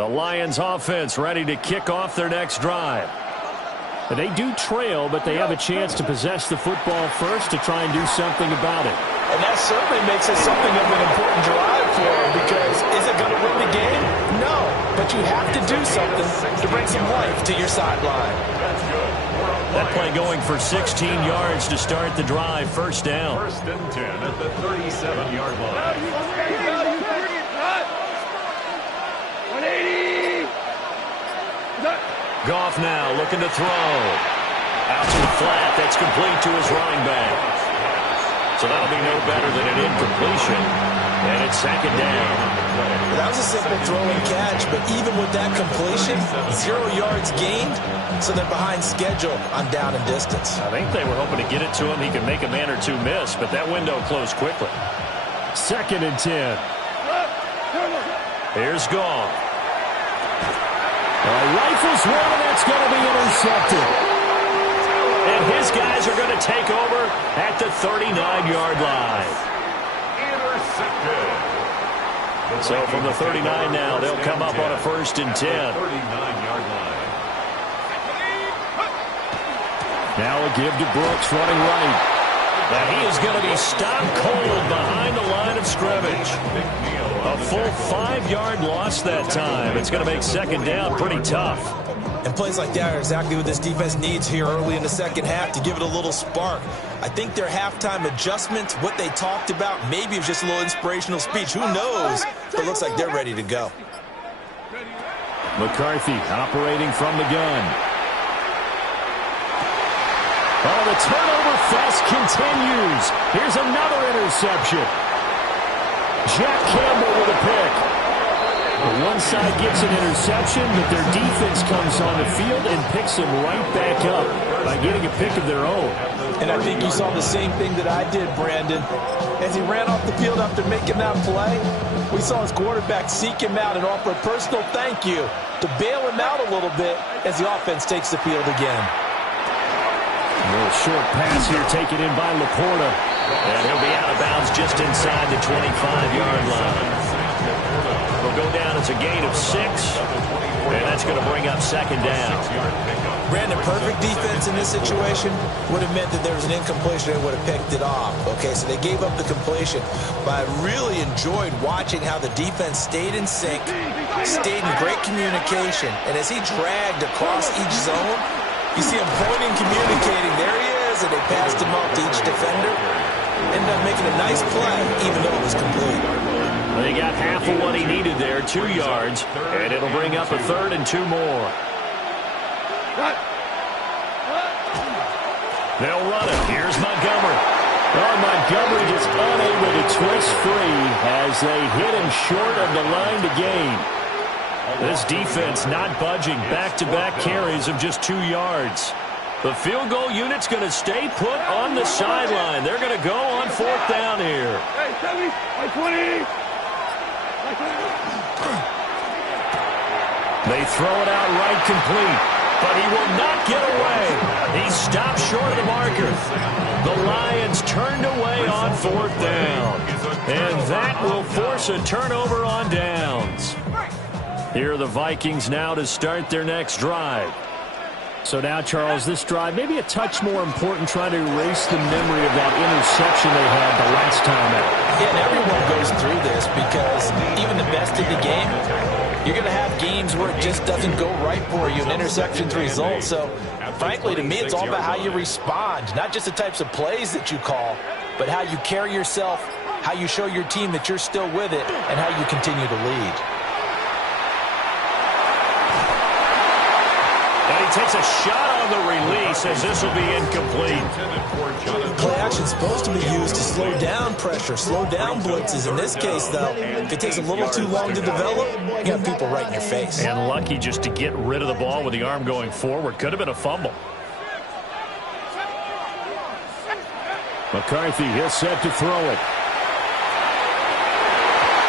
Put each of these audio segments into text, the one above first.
The Lions offense ready to kick off their next drive. They do trail, but they have a chance to possess the football first to try and do something about it. And that certainly makes it something of an important drive for them, because is it going to win the game? No, but you have to do something to bring some life to your sideline. That play going for 16 yards to start the drive. First down. First and 10 at the 37-yard line. 180. Goff now looking to throw. Out to the flat. That's complete to his running back. So that'll be no better than an incompletion. And it's second down. That was a simple throw and catch, but even with that completion, 0 yards gained, so they're behind schedule on down and distance. I think they were hoping to get it to him. He could make a man or two miss, but that window closed quickly. Second and 10. Here's Goff. Rifles one, and that's going to be intercepted. And his guys are going to take over at the 39-yard line. Intercepted. So from the 39 now, they'll come up on a first and 10. 39-yard line. Now a give to Brooks running right. Now he is going to be stopped cold behind the line of scrimmage. A full 5-yard loss that time. It's going to make second down pretty tough. And plays like that are exactly what this defense needs here early in the second half to give it a little spark. I think their halftime adjustments, what they talked about, maybe it was just a little inspirational speech. Who knows? But it looks like they're ready to go. McCarthy operating from the gun. Oh, the turnover fest continues. Here's another interception. Jack Campbell with a pick. One side gets an interception, but their defense comes on the field and picks him right back up by getting a pick of their own. And I think you saw the same thing that I did, Brandon. As he ran off the field after making that play, we saw his quarterback seek him out and offer a personal thank you to bail him out a little bit as the offense takes the field again. A little short pass here taken in by Laporta. And he'll be out of bounds just inside the 25-yard line. He'll go down as a gain of 6. And that's going to bring up second down. Brandon, perfect defense in this situation would have meant that there was an incompletion and would have picked it off. Okay, so they gave up the completion. But I really enjoyed watching how the defense stayed in sync, stayed in great communication. And as he dragged across each zone, you see him pointing, communicating. There he is, and they passed him off to each defender. Ended up making a nice play, even though it was complete. They got half of what he needed there, 2 yards, and it'll bring up a third and 2 more. They'll run it. Here's Montgomery. Oh, Montgomery just unable to twist free as they hit him short of the line to gain. This defense not budging. Back-to-back carries of just 2 yards. The field goal unit's going to stay put on the sideline. They're going to go on 4th down here. Hey, 70, 20. They throw it out right complete, but he will not get away. He stopped short of the marker. The Lions turned away on 4th down, and that will force a turnover on downs. Here are the Vikings now to start their next drive. So now, Charles, this drive maybe a touch more important, trying to erase the memory of that interception they had the last time out. Yeah, and everyone goes through this because even the best in the game, you're going to have games where it just doesn't go right for you, and interceptions result. So, frankly, to me, it's all about how you respond, not just the types of plays that you call, but how you carry yourself, how you show your team that you're still with it, and how you continue to lead. And he takes a shot on the release as this will be incomplete. Play action is supposed to be used to slow down pressure, slow down blitzes. In this case, though, if it takes a little too long to develop, you got people right in your face. And lucky just to get rid of the ball with the arm going forward. Could have been a fumble. McCarthy, he'll set to throw it.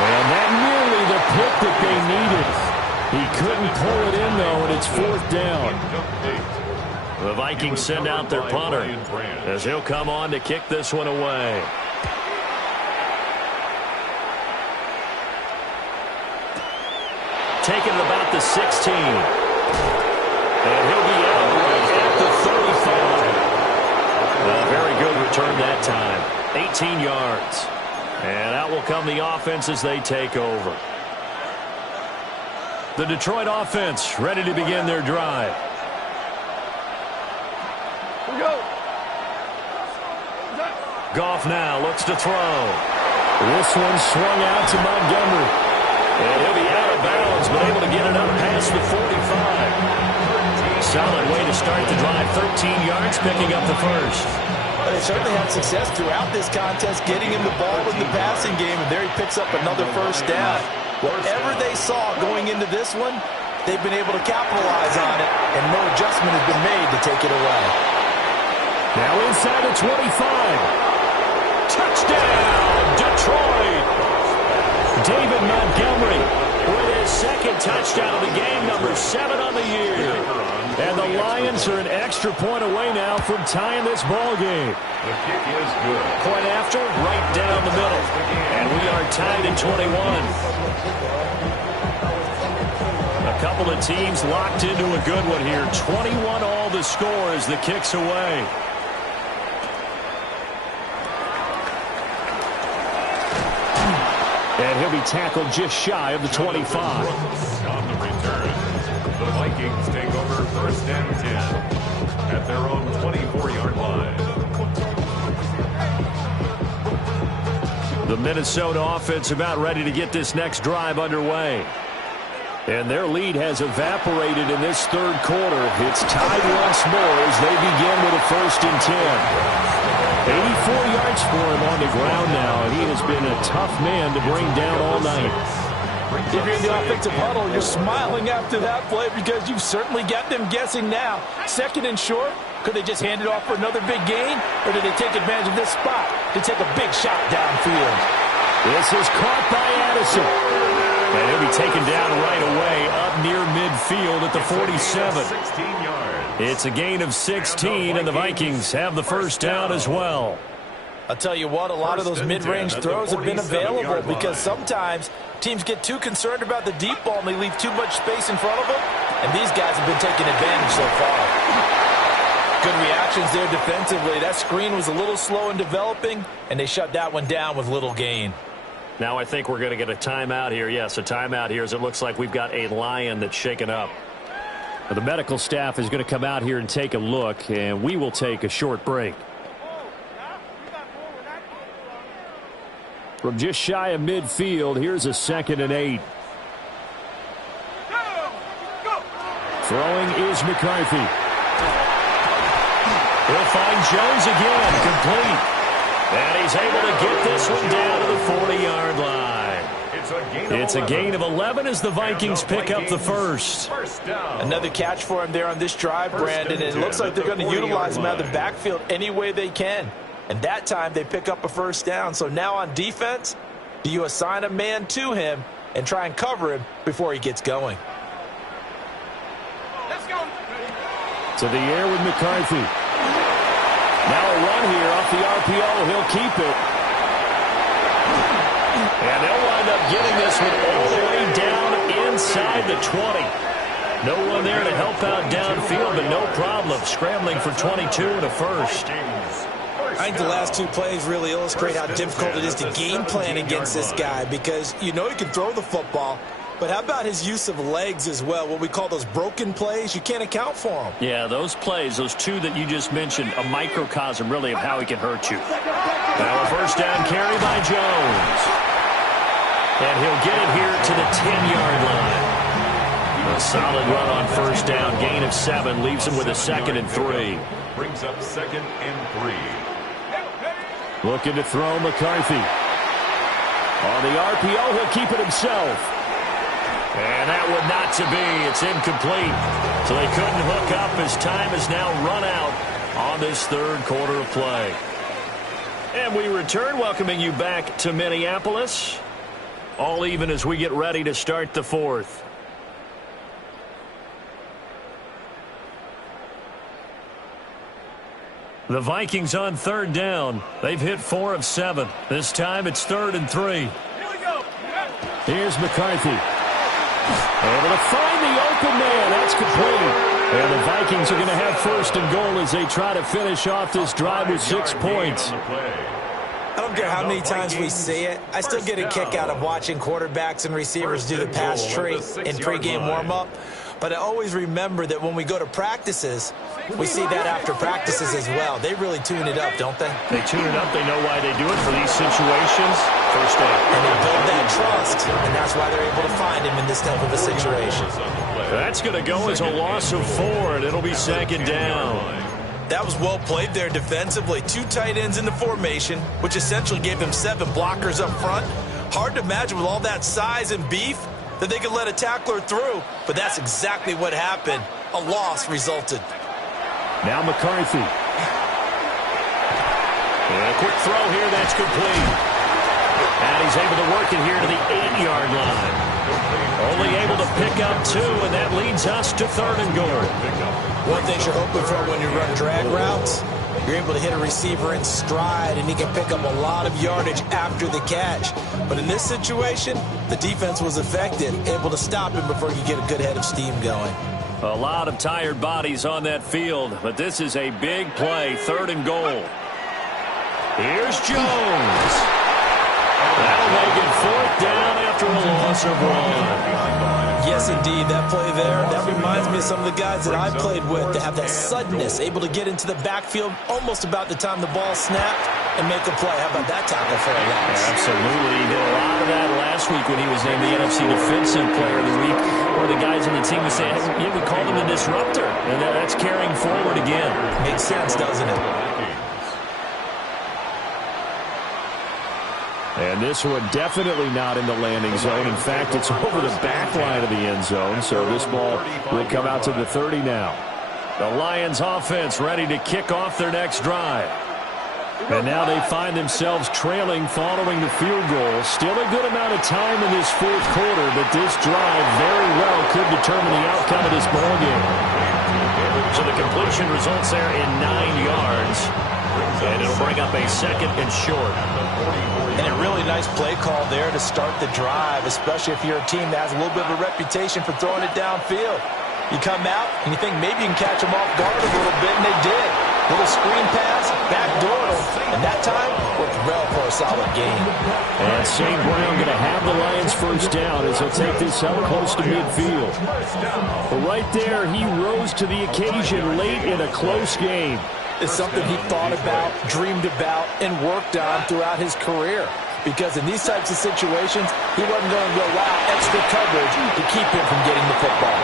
And that nearly the pick that they needed. He couldn't pull it in, though, and it's 4th down. The Vikings send out their punter as he'll come on to kick this one away. taken at about the 16. And he'll be out right at the 35. A very good return that time. 18 yards. And out will come the offense as they take over. The Detroit offense ready to begin their drive. Here we go. Goff now looks to throw. This one swung out to Montgomery. And he'll be out of bounds, but able to get it up past the 45. Solid way to start the drive. 13 yards, picking up the first. Well, they certainly had success throughout this contest, getting him the ball in the passing game, and there he picks up another first down. Whatever they saw going into this one, they've been able to capitalize on it, and no adjustment has been made to take it away. Now inside the 25. Touchdown, Detroit! David Montgomery with his second touchdown of the game, number 7 on the year. And the Lions are an extra point away now from tying this ball game. The kick is good. Point after, right down the middle. And we are tied at 21. A couple of teams locked into a good one here. 21 all the score as the kick's away. And he'll be tackled just shy of the 25. On the return, the Vikings take over first and 10 at their own 24-yard line. The Minnesota offense about ready to get this next drive underway. And their lead has evaporated in this third quarter. It's tied once more as they begin with a first and 10. 84 yards for him on the ground now, and he has been a tough man to bring down all night. If you're in the offensive huddle, you're smiling after that play because you've certainly got them guessing now. Second and short, could they just hand it off for another big gain, or did they take advantage of this spot to take a big shot downfield? This is caught by Addison. And he'll be taken down right away up near midfield at the 47. 16 yards. It's a gain of 16, and the Vikings have the first down as well. I'll tell you what, a lot of those mid-range throws have been available because sometimes teams get too concerned about the deep ball and they leave too much space in front of them, and these guys have been taking advantage so far. Good reactions there defensively. That screen was a little slow in developing, and they shut that one down with little gain. Now I think we're going to get a timeout here. Yes, a timeout here as it looks like we've got a Lion that's shaken up. The medical staff is going to come out here and take a look, and we will take a short break. From just shy of midfield, here's a 2nd and 8. Throwing is McCarthy. He'll find Jones again, complete. And he's able to get this one down to the 40-yard line. It's a gain of 11 as the Vikings pick up the first. Another catch for him there on this drive, Brandon, and it looks like they're going to utilize him out of the backfield any way they can. And that time they pick up a first down. So now on defense, do you assign a man to him and try and cover him before he gets going? Let's go. To the air with McCarthy. Now a run here off the RPO. He'll keep it. And they'll wind up getting this one all the way down inside the 20. No one there to help out downfield, but no problem. Scrambling for 22 and a first. I think the last two plays really illustrate how difficult it is to game plan against this guy because you know he can throw the football, but how about his use of legs as well? What we call those broken plays, you can't account for them. Yeah, those plays, those two that you just mentioned, a microcosm really of how he can hurt you. Now a first down carry by Jones. And he'll get it here to the 10-yard line. A solid run on first down, gain of 7, leaves him with a 2nd and 3. Brings up 2nd and 3. Looking to throw McCarthy. On the RPO, he'll keep it himself. And that one not to be. It's incomplete. So they couldn't hook up as time has now run out on this third quarter of play. And we return, welcoming you back to Minneapolis. All even as we get ready to start the fourth. The Vikings on third down. They've hit 4 of 7. This time it's 3rd and 3. Here we go. Here's McCarthy. Able to find the open man. That's complete. And the Vikings are going to have first and goal as they try to finish off this drive with 6 points. I don't care how many times we see it. I still get a kick out of watching quarterbacks and receivers do the pass tree in pregame warm-up. But I always remember that when we go to practices, we see that after practices as well. They really tune it up, don't they? They tune it up. They know why they do it for these situations. First down. And they build that trust, and that's why they're able to find him in this type of a situation. That's going to go as a loss of 4, and it'll be second down. That was well played there defensively. 2 tight ends in the formation, which essentially gave them 7 blockers up front. Hard to imagine with all that size and beef that they could let a tackler through, but that's exactly what happened. A loss resulted. Now McCarthy. And a quick throw here, that's complete. And he's able to work it here to the 8-yard line. Only able to pick up 2, and that leads us to third and goal. One thing you're hoping for when you run drag routes, you're able to hit a receiver in stride, and he can pick up a lot of yardage after the catch. But in this situation, the defense was effective, able to stop him before you get a good head of steam going. A lot of tired bodies on that field, but this is a big play, third and goal. Here's Jones. That'll make it 4th down after a loss of 1. Yes, indeed. That play there, that reminds me of some of the guys that I played with that have that suddenness, able to get into the backfield almost about the time the ball snapped and make a play. How about that tackle for a loss? Absolutely. He did a lot of that last week when he was named the NFC Defensive Player of the Week, where the guys on the team would say, yeah, we called him the disruptor, and that's carrying forward again. Makes sense, doesn't it? And this one definitely not in the landing zone. In fact, it's over the back line of the end zone, so this ball will come out to the 30 now. The Lions offense ready to kick off their next drive. And now they find themselves trailing following the field goal. Still a good amount of time in this 4th quarter, but this drive very well could determine the outcome of this ballgame. So the completion results there in 9 yards. And it'll bring up a 2nd and short. And a really nice play call there to start the drive, especially if you're a team that has a little bit of a reputation for throwing it downfield. You come out and you think maybe you can catch them off guard a little bit, and they did. Little screen pass, backdoor, and that time worked well for a solid gain. And St. Brown going to have the Lions first down as they'll take this out close to midfield. But right there, he rose to the occasion late in a close game. It's something he thought about, dreamed about, and worked on throughout his career. Because in these types of situations, he wasn't going to allow extra coverage to keep him from getting the football.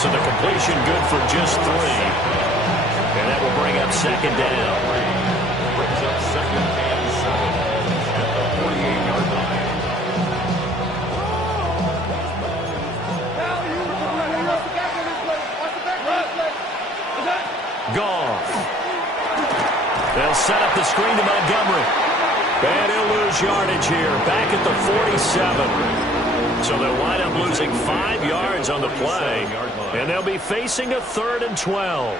So the completion good for just 3. And that will bring up 2nd down. Brings up 2nd and 7 at the 48-yard line. Goff. They'll set up the screen to Montgomery. And he'll lose yardage here, back at the 47. So they'll wind up losing 5 yards on the play. And they'll be facing a 3rd and 12.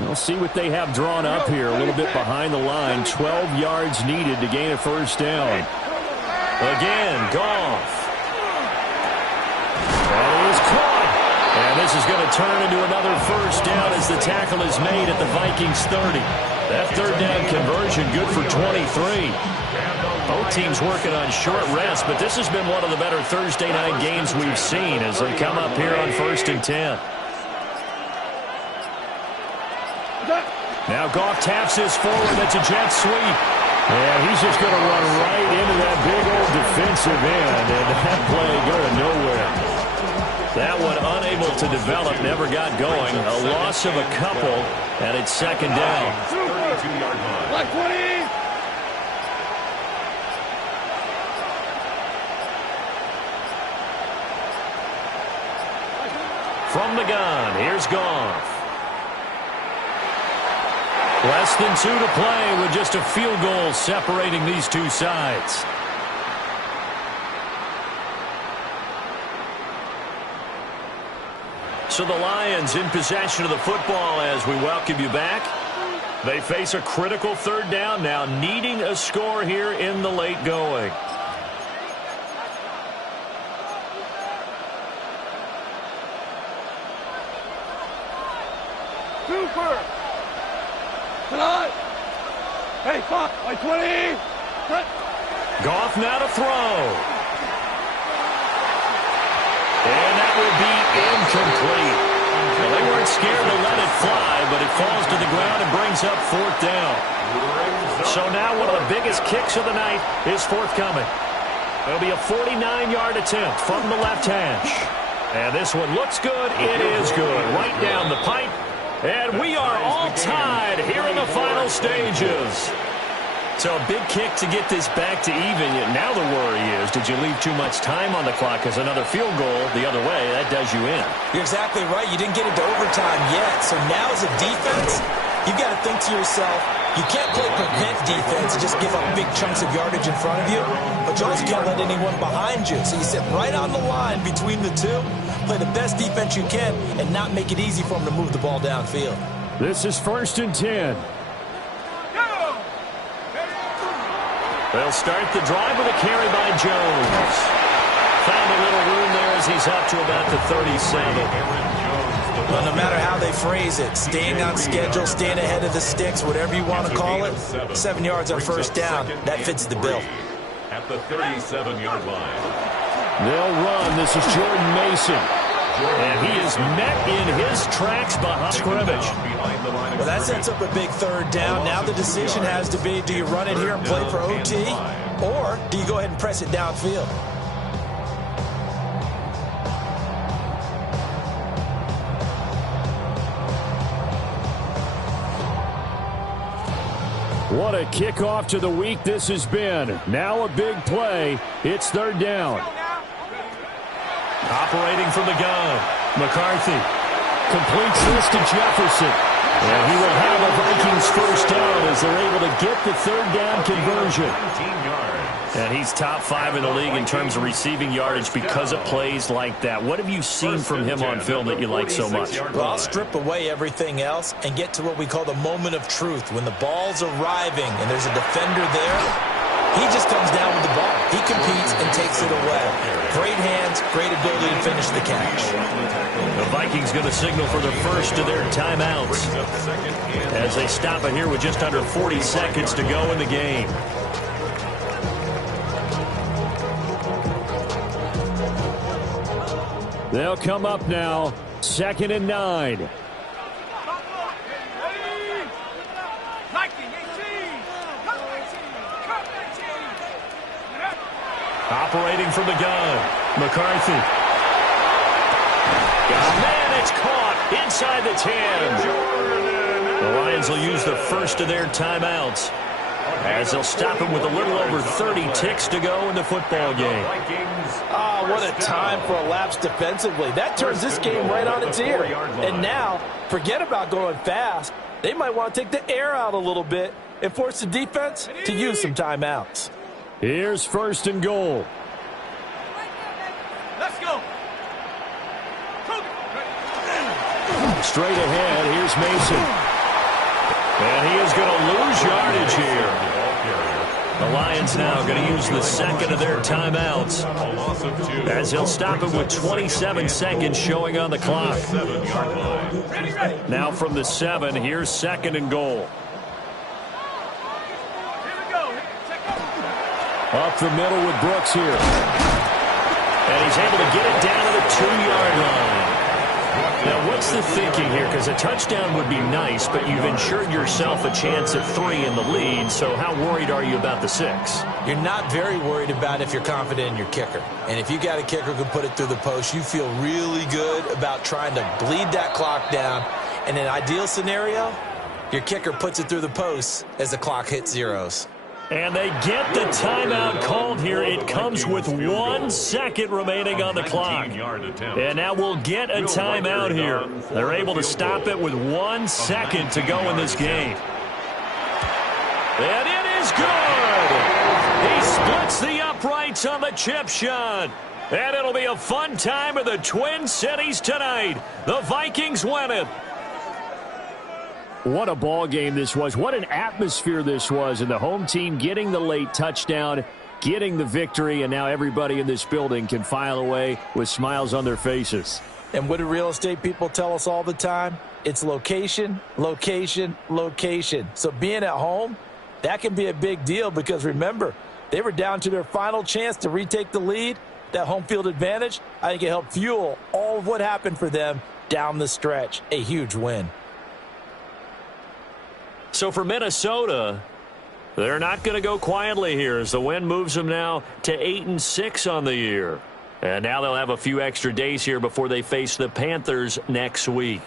We'll see what they have drawn up here, a little bit behind the line. 12 yards needed to gain a first down. Again, Goff. That is caught. And this is going to turn into another first down as the tackle is made at the Vikings 30. That 3rd down conversion good for 23. Both teams working on short rest, but this has been one of the better Thursday night games we've seen as they come up here on 1st and 10. Now Goff taps this forward. That's a jet sweep. And he's just going to run right into that big old defensive end, and that play going nowhere. That one unable to develop, never got going. A loss of a couple, and it's 2nd down. 32-yard line. Black 20! From the gun, here's Goff. Less than 2 to play with just a field goal separating these two sides. So the Lions in possession of the football as we welcome you back. They face a critical 3rd down now, needing a score here in the late going. Super. Tonight. Hey, fuck. Like 20. Cut. Goff now to throw. And that will be incomplete. Well, they weren't scared to let it fly, but it falls to the ground and brings up 4th down. So now one of the biggest kicks of the night is forthcoming. It'll be a 49-yard attempt from the left hash. And this one looks good. It is good. Right down the pipe. And we are all tied here in the final stages. So a big kick to get this back to even. Now the worry is, did you leave too much time on the clock? Because another field goal the other way, that does you in. You're exactly right. You didn't get into overtime yet. So now as a defense, you've got to think to yourself, you can't play prevent defense and just give up big chunks of yardage in front of you, but you also can't let anyone behind you. So you sit right on the line between the two, play the best defense you can, and not make it easy for them to move the ball downfield. This is 1st and 10. They'll start the drive with a carry by Jones. Found a little room there as he's up to about the 37. Well, no matter how they phrase it, staying on schedule, staying ahead of the sticks, whatever you want to call it, 7 yards on 1st down, that fits the bill. At the 37-yard line. They'll run. This is Jordan Mason. And he is met in his tracks behind scrimmage. Well, that sets up a big 3rd down. Now the decision has to be, do you run it here and play for OT, or do you go ahead and press it downfield? What a kickoff to the week this has been. Now a big play. It's 3rd down. Operating from the gun. McCarthy completes this to Jefferson. And he will have a Vikings 1st down as they're able to get the 3rd down conversion. 19 yards. And he's top 5 in the league in terms of receiving yardage because of plays like that. What have you seen from him on film that you like so much? Well, I'll strip away everything else and get to what we call the moment of truth. When the ball's arriving and there's a defender there, he just comes down with the ball. He competes and takes it away. Great hands, great ability to finish the catch. The Vikings going to signal for the first of their timeouts as they stop it here with just under 40 seconds to go in the game. They'll come up now, 2nd and 9. Operating from the gun, McCarthy. Oh, man, it's caught inside the 10. The Lions will use the first of their timeouts as they'll stop him with a little over 30 ticks to go in the football game. Oh, what a time for a lapse defensively. That turns this game right on its ear. And now, forget about going fast. They might want to take the air out a little bit and force the defense to use some timeouts. Here's 1st and goal. Let's go. Straight ahead, here's Mason. And he is going to lose yardage here. The Lions now going to use the second of their timeouts as he'll stop it with 27 seconds showing on the clock. Now from the 7, here's 2nd and goal. Up the middle with Brooks here. And he's able to get it down to the 2-yard line. Now, what's the thinking here? Because a touchdown would be nice, but you've ensured yourself a chance at 3 in the lead, so how worried are you about the 6? You're not very worried about if you're confident in your kicker. And if you got a kicker who can put it through the post, you feel really good about trying to bleed that clock down. In an ideal scenario, your kicker puts it through the post as the clock hits zeros. And they get the timeout called here. It comes with 1 second remaining on the clock. And now we'll get a timeout here. They're able to stop it with 1 second to go in this game. And it is good. He splits the uprights on the chip shot. And it'll be a fun time in the Twin Cities tonight. The Vikings win it. What a ball game this was. What an atmosphere this was. And the home team getting the late touchdown, getting the victory, and now everybody in this building can file away with smiles on their faces. And what do real estate people tell us all the time? It's location, location, location. So being at home, that can be a big deal because remember, they were down to their final chance to retake the lead. That home field advantage, I think it helped fuel all of what happened for them down the stretch. A huge win. So for Minnesota, they're not going to go quietly here as the win moves them now to 8-6 on the year. And now they'll have a few extra days here before they face the Panthers next week.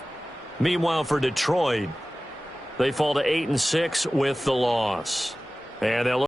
Meanwhile, for Detroit, they fall to 8-6 with the loss. And they'll